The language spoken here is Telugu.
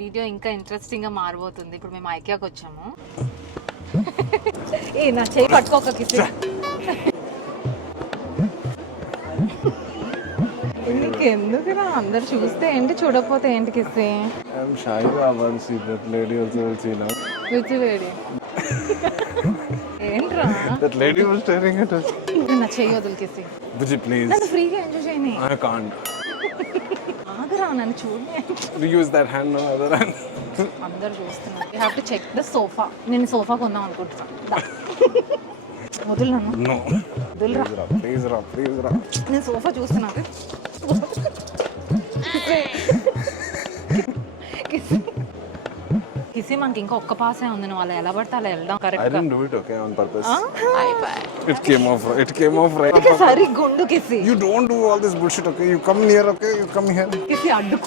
వీడియో ఇంకా ఇంట్రెస్టింగ్ గా మారబోతుంది. ఇప్పుడు మేము ఐకియాకి వచ్చాము. ఏ నా చేయి పట్టుకోక కిసి. నీకెందుకురా అందరు చూస్తే ఏంటి చూడకపోతే ఏంటి కిసి? I'm shy. I want to see that lady also will see now. Which lady? ఏంట్రా That lady was staring at us. నా చేయి వదులు కిసి. Buji, please. నన్ను ఫ్రీగా ఎంజాయ్ చేయని. I can't. ఆగరా నన్ను చూడని. We use that hand, no other hand. అందరు చూస్తున్నారు. You have to check the sofa. నేను సోఫా కొందాం అనుకుంటున్నా. వదులు నన్ను. No. వదులురా. Please, Ra. Please, Ra. నేను సోఫా చూస్తున్నా. కిసి మనకి ఇంకా ఒక్క పాసే ఉంది. నువ్వు అలా ఎలా పడితే అలా వెళ్దాం. I correct didn't do it, okay, on purpose. It came off. It came off right. సరి గుండు కిసి. You don't do all this bullshit, okay? You come near, okay? You come here. కిసి అడ్డు